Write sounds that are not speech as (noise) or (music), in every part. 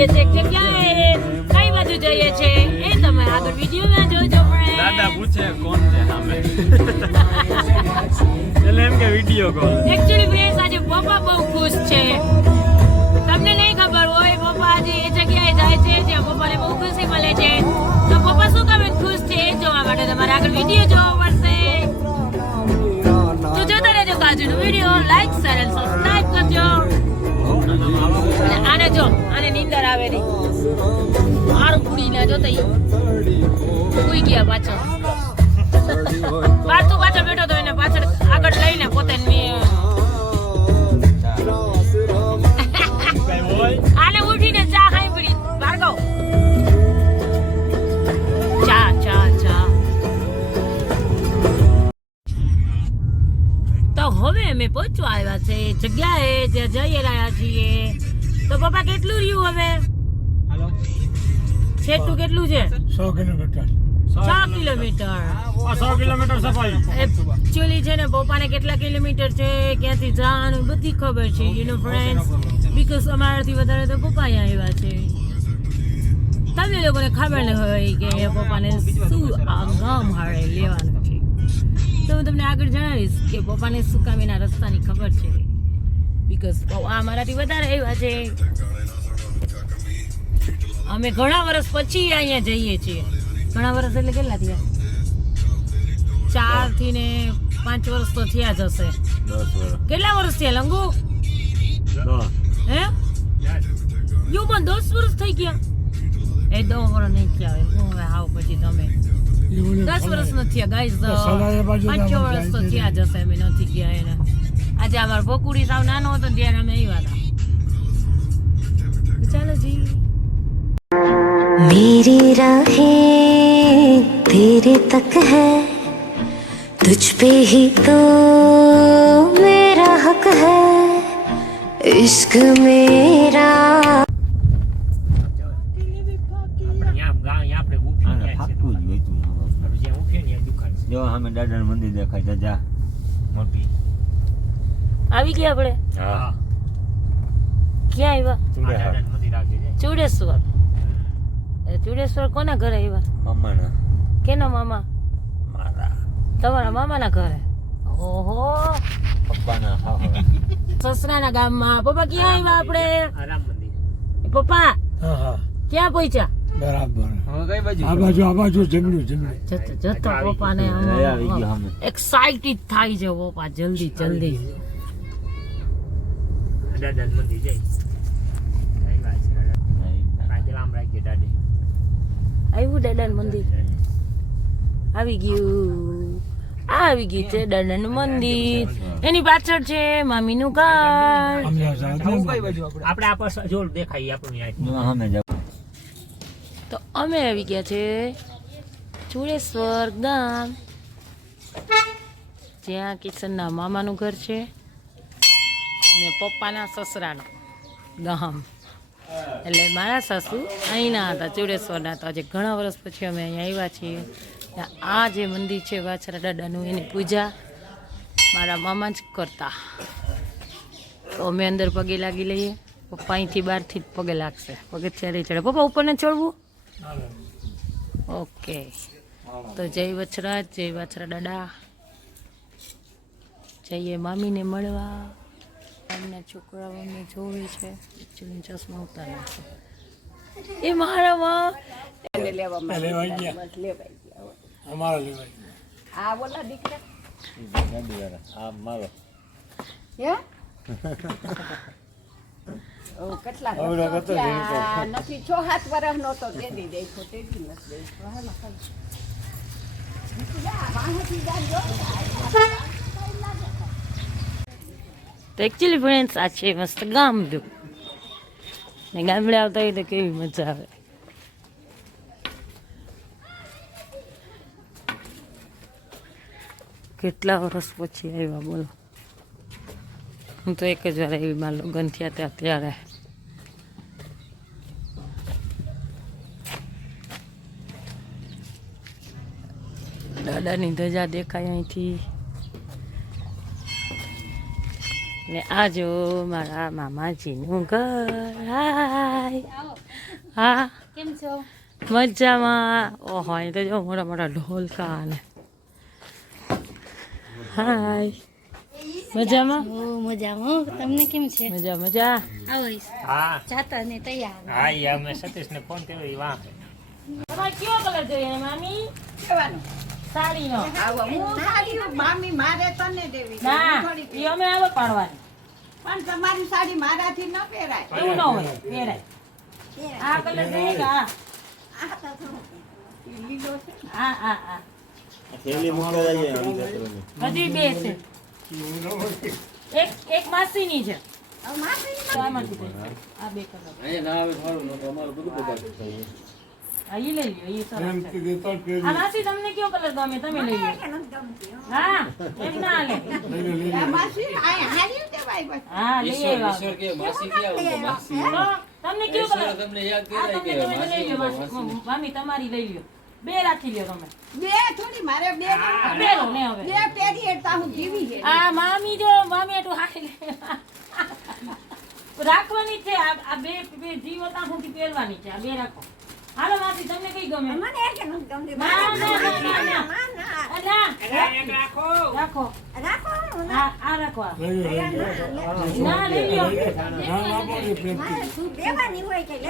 જઈએ છે કે ક્યાંય કઈ બાજુ જઈએ છે? એ તમે આગળ વિડીયોમાં જોજો દાદા પૂછે કોણ છે સામે? (laughs) એટલે એમ કે વીડિયો કોલ એક્ચ્યુઅલી ફ્રેન્ડ્સ આજે પપ્પા બહુ ખુશ છે. કુડી ના જોતા ઈ ઉઈ ગયા પાછળ. પાછું પાછળ બેઠો તો એને પાછળ આગળ લઈને પોતે આને ઉઠીને ચા ખાઈ પડી તો હવે અમે પહોંચવા આવ્યા છે. જગ્યાએ જે જઈ રહ્યા છીએ. તો પપ્પા કેટલું રહ્યું હવે? છેટું કેટલું છે? સો કિલોમીટર. છ કિલોમીટર. સો કિલોમીટર સફાઈ. એકચ્યુઅલી છે ને પપ્પાને કેટલા કિલોમીટર છે ક્યાંથી જવાનું બધી ખબર છે યુ નો ફ્રેન્ડ્સ બીકોઝ અમારાથી વધારે તો પપ્પા આવ્યા છે. તમને લોકોને ખબર ન હોય કે પપ્પાને શું આ ગામ હારે લેવાનું છે. તો હું તમને આગળ જણાવીશ કે પપ્પાને શું કામ એના રસ્તાની ખબર છે. બીકોઝ આ મારાથી વધારે આવ્યા છે. અમે ઘણા વર્ષ પછી અહીંયા જઈએ છીએ. ઘણા વર્ષ એટલે કેટલા થયા? ચારથી ને પાંચ વર્ષ તો થયા જ હશે. કેટલા વર્ષ થયા લંગુ? દસ. હે? યુ પણ દસ વર્ષ થઈ ગયા. એ દો વર્ષ નહીં થયા હવે હું હવે આવ પછી તમે. દસ વર્ષ નથી થયા ગાઈઝ પાંચ છ વર્ષ તો થયા જ હશે. અમે નથી ગયા એને. આજે અમારો ભોકુડી સાવ નાનો હતો ત્યારે અમે આવ્યા હતા. ચાલો જી मेरी राहें तेरे तक है तुझ पे ही तो मेरा हक है इश्क मेरा આને ફાટવું જ જોઈતું જો સામે દાદાનું મંદિર દેખાય છે જા આવી ગયા આપણે હા ક્યાં આવ્યા ચૂડે ચુડેશ્વર એ ચુડેશ્વર કોના ઘરે આવ્યા? મમ્માના કેના મામા? મારા. તમારા મામાના ઘરે? ઓહો. પપ્પાના હા સસરાના ગામમાં. પપ્પા ક્યાં આવ્યા આપણે? પપ્પા હા હા. ક્યાં પહોંચ્યા? બરાબર. હવે કઈ બાજુ આ બાજુ આ બાજુ જમણું જમણું જતો જતો પપ્પાને એ આવી ગયો સામે. એક્સાઇટેડ થાય છે પપ્પા જલ્દી જલ્દી આવ્યું દાદાનું મંદિર આવી ગયું આવી ગયું છે દાદાનું મંદિર એની પાછળ છે મામીનું ઘર આપણે આ જો દેખાય આપણું અહીંયા જો સામે જાવ તો અમે આવી ગયા છે ચુડેશ્વર ગામ જ્યાં કિશનના મામાનું ઘર છે ને પપ્પાના સસરાનું ગામ એટલે મારા સાસુ અહીંના હતા, ચુડેશ્વરના હતા. આજે ઘણા વર્ષ પછી અમે અહીંયા આવ્યા છીએ. આ જે મંદિર છે વાછરા દાદાનું, એની પૂજા મારા મામા જ કરતા. તો અમે અંદર પગે લાગી લઈએ. પપ્પા અહીંથી બહારથી જ પગે લાગશે. પગથિયા નહીં ચડે. પપ્પા ઉપર ને ચડવું? ઓકે. તો જય વછરા જય વછરા દાદા. જઈએ મામીને મળવા. એમના છોકરાઓને જોવે છે. એકચ્યુઅલી ચશ્મા ઉતારે છે એ મારામાં લેવાઈ ગયા. અમારા લેવાઈ આ બોલા દીકરા. (laughs) કહું. નથી છ સાત વર્ષ નહોતો તો દી દેખો તે દી નથી દેખો. તો એકચ્યુઅલી ફ્રેન્ડ્સ આ છે, મસ્ત ગામ દુ ને ગામડે આવતા હોય તો કેવી મજા આવે. કેટલા વર્ષ પછી આવ્યા બોલો. હું તો એક જ વાર આવી મારા લગ્ન થયા ત્યાં ત્યારે. દાદાની ધજા દેખાય અહીંથી. ને આ જો મારા મામાજીનું ઘર. હાય. હા. કેમ છો? મજામાં. ઓહો હોય તો જો મોટા મોટા ઢોલકા ને હાય. મજામાં? હું મજામાં તમને કેમ છે? મજા મજા? આવો. હા. જાતા ને તૈયાર. હા ઈ અમે સતીશને ફોન કર્યો ઈ વાહ. તમારે કયો કલર જોઈએ મામી? લેવાનું. સાડીનો. આવો, હું સાડી મામી મારે તને દેવી ના એ અમે આવે પાડવાની. પણ તમારી સાડી મારાથી ન પહેરાય. એવું ન હોય પહેરાય. આ કલર કે લીલો છે જઈએ આમ જતરોની. હજી બે છે. એક એક માસીની છે. આ બે કલર. હા. ઈ લઈ લ્યો અહીં સરસ છે. કે આ માસી તમને કયો કલર ગમે? તમે લઈ લ્યો. હા એમ ના હાલે માસી આ હારી દેવાય બસ. હા લઈ આવ્યા. તો તમને કયો કલર? તમને ગમે તો લઈ લ્યો માસી. મામી તમારી લઈ લ્યો. બે રાખી લ્યો તમે. બે થોડી મારે બે બે ને હવે. બે પહેરી એટલે હું જીવી છે આ મામી જો મામી એટલું હાકી લે. રાખવાની છે આ બે બે જીવો ત્યાં સુધી પહેરવાની છે આ બે રાખો. હાલો માસી તમને કઈ ગમે? મને એક ન ગમતી. ના, ના, ના, ના, ના. ના, ના. ના રાખો. રાખો. રાખો ને. આ રાખો ના લઈ લ્યો. ના આપોને પહેરતી દેવાની હોય કે બે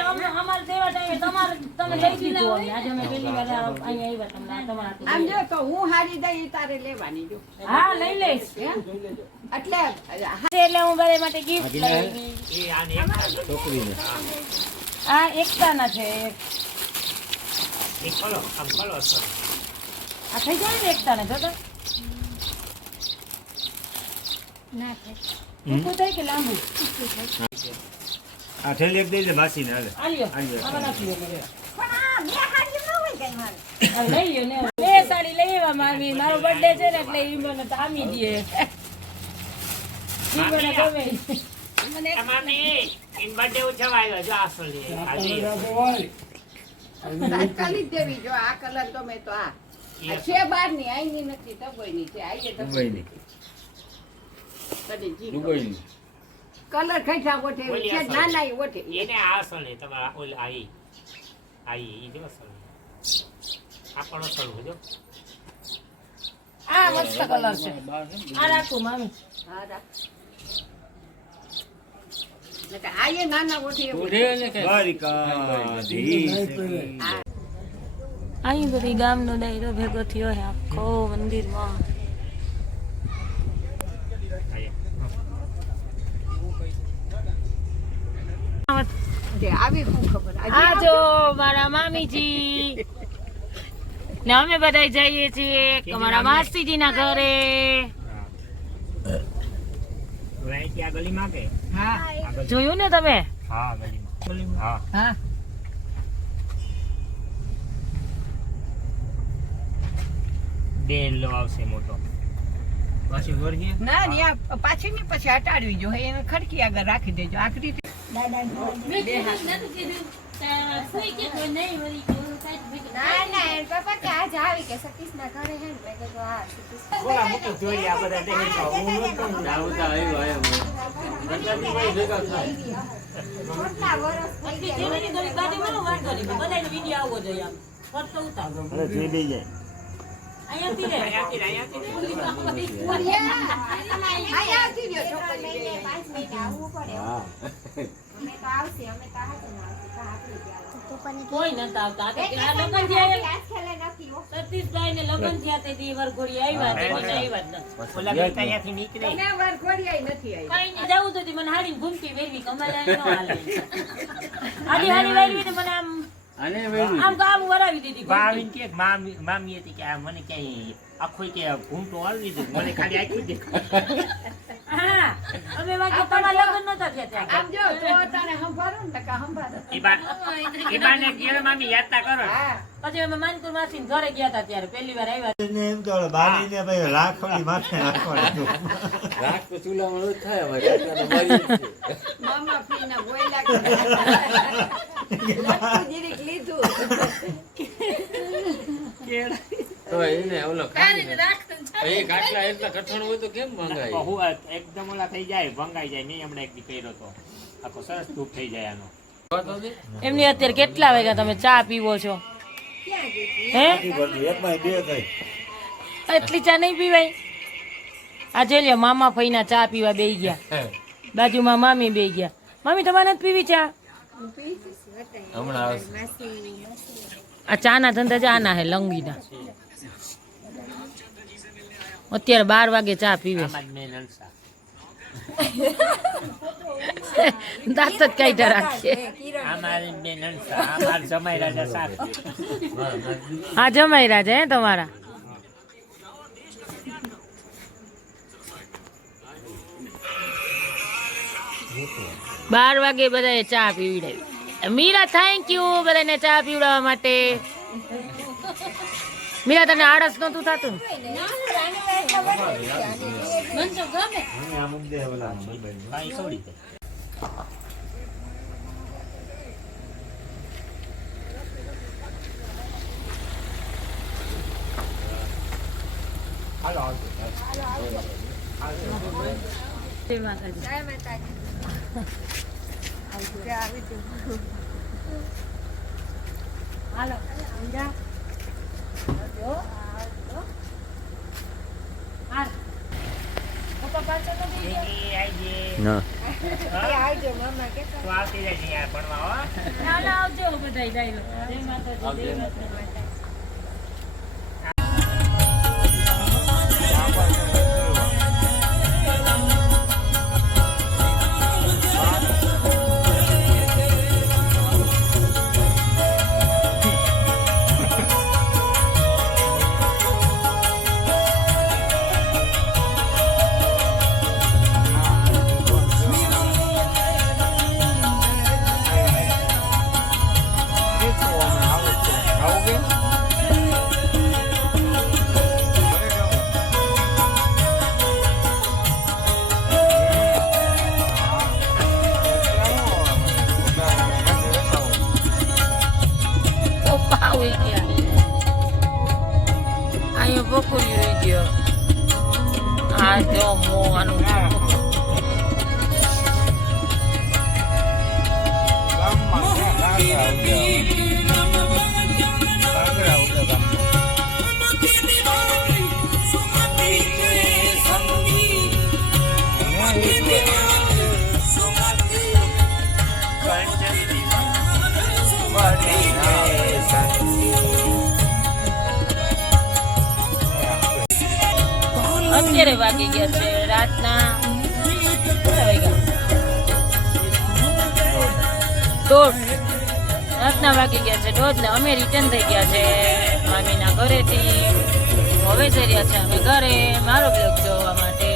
અમ- અમારે દેવા ટાઈમે તમારે તમે લઈ લીધો. આજે અમે પહેલી વાર અહીંયા આવ્યા તમને તમારા આમ જો તો હું હારી દઈ તારે લેવાની જો. હા લઈ લઈશ એટલે એટલે હું બધા માટે ગિફ્ટ લઈ એ આને છોકરીને. આ એકતાના છે એક. આમ આ થઈ જાય ને એકતાને તો ના થાય. કે લાંબુ? આ થેલી એક દઈ દે હાલે. નાખી આ બે સાડી લઈ આવ્યા મામી મારો બર્થડે છે ને એટલે ઈ મને તામી દે. ઈ મને ગમે. આ મામી બર્થડે ઉજવવા જો આ સોલી આ લઈ દેવાય તાત્કાલિક દેવી જો આ કલર તો આ. આ છે બારની આઈની નથી તબોયની છે આઈએ દુબઈની. દુબઈની. કલર ખૈઠા ઓઠે છે આ સાડી. ઓઠે એને આ સોલી તમારા ઓલ આ ઈ આ ઈ જો સોલી આ પણ સોલું જો. આ મસ્ત કલર છે. આ રાખું મામી. હા રાખ નકર આઈએ નાના ઓઠે એવું. દ્વારિકાધીશ. અહીં બધી ગામનો ડાયરો ભેગો થયો હે આખો મંદિરમાં. તે આવી શું ખબર? આજે આ જો મારા મામીજી. ને અમે બધા જઈએ છીએ અમારા માસીજીના ઘરે. ગલીમાં કે? જોયું ને તમે? હા હા. હા. ડેલો આવશે મોટો. પાછી વર્ગી ના ન્યા પાછી ની પછી હટાડવી જો. એને ખડકી આગળ રાખી દેજો. આખરી ના ના એન પપ્પા કે આજ આવી કે સતીશ ના ઘરે હે મેં કીધું હા સતીશ. બોલા મૂકી જોઈએ આ બધા દેખી કેટલા વર્ષ થઈ અરે જે દઈ જાય. ગયા આવવું કોઈ નતા આવતા સતીશભાઈ ને લગ્ન થયા તે દી વરઘોડી આવ્યા આવ્યા જ નથી. ઓલા બેન તો નીકળે. ને વાર ઘોડિયાઈ નથી કઈ જવું તો મને હાડી ઘૂમતી વેરવી કમાલે હાડી (laughs) હાડી વેરવી ને મને આમ વેલું આમ ગામ વરાવી દીધી બા કે મામી મામી હતી કે આ મને ક્યાંય આખો કે ઘૂમટો આવી દીધો મને ખાલી આખી દે હા અમે વાગે તમારા લગ્ન નતા થયા ત્યાં આમ જો તો તારે સંભાળો ને કા સંભાળો. ઈ બાને કે મામી યાદતા કરો. પછી અમે માનકુર માસી ઘરે ગયા હતા ત્યારે પહેલી વાર આવ્યા ને એમ તો બારીને ભાઈ રાખોડી માથે રાખોડી મામા પીના બોયલા કરે લખું જીરીક લીધું તો એને ઓલો એ કાટલા એટલા કઠણ હોય તો કેમ મંગાય હું એકદમ ઓલા થઈ જાય ભંગાઈ જાય મેં હમણાં એક દી કર્યો તો. આખો સરસ ધૂપ થઈ જાય આનો. એમની અત્યારે કેટલા વાગ્યા તમે ચા પીવો છો? હે? એકમાં બે થઈ. એટલી ચા નહીં પીવાય? આ જોઈ લ્યો મામા ફઈના ચા પીવા બેઈ ગયા. બાજુમાં મામી બેઈ ગયા. મામી તમારે નથી પીવી ચા? હમણાં આવશે આ ચાના ધંધા આના હે લંગીના. અત્યારે બાર વાગે ચા પીવે. (laughs) દાંત જ કાઢ્યા રાખીએ હા જમાઈ રાજા હે તમારા. બાર વાગે બધાએ ચા પીવડાવી. મીરા થેન્ક યુ બધાને ચા પીવડાવવા માટે. મીરા તને આળસ નતું થતું? જય માતાજી જય માતાજી આવજો આવજો હાલો મીરા હાલ પપ્પા પાછળ તો જઈ ગયા. એ આઈ જે ના આવજો મમ્મા કે આવતી જાય યાર ભણવા હો આવજો જય માતાજી જય માતાજી. Ayo mau anu. Mau અત્યારે વાગી ગયા છે, રાતના દોઢ. રાતના વાગી ગયા છે, દોઢ ને અમે રિટર્ન થઈ ગયા છે મામીના ઘરેથી. હવે જઈ રહ્યા છે અમે ઘરે. મારો બ્લોગ જોવા માટે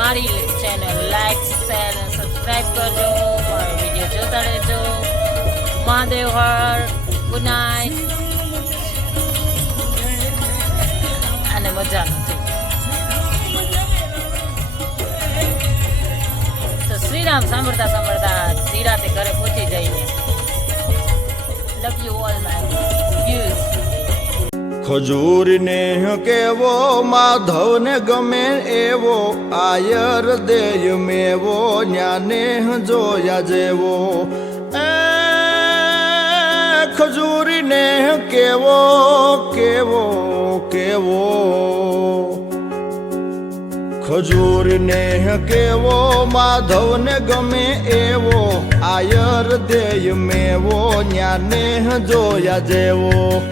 મારી ચેનલ લાઈક શેર અને સબસ્ક્રાઈબ કરજો. મારો વીડિયો જોતા રહેજો. મહાદેવ હર ગુડ નાઇટ અને મજા શ્રીરામ સાંભળતા સાંભળતા ધીરાતે ઘરે પહોંચી જઈએ લવ યુ ઓલ વ્યૂઝ ખજૂરને કેવો, માધવને ગમે એવો, આયર દેય મેવો, ન્યાને જોયા જેવો. એ ખજૂરીને કેવો કેવો કેવો. ખજૂરને કેવો માધવને ગમે એવો આયર દેય મેવો ન્યાને જોયા જેવો.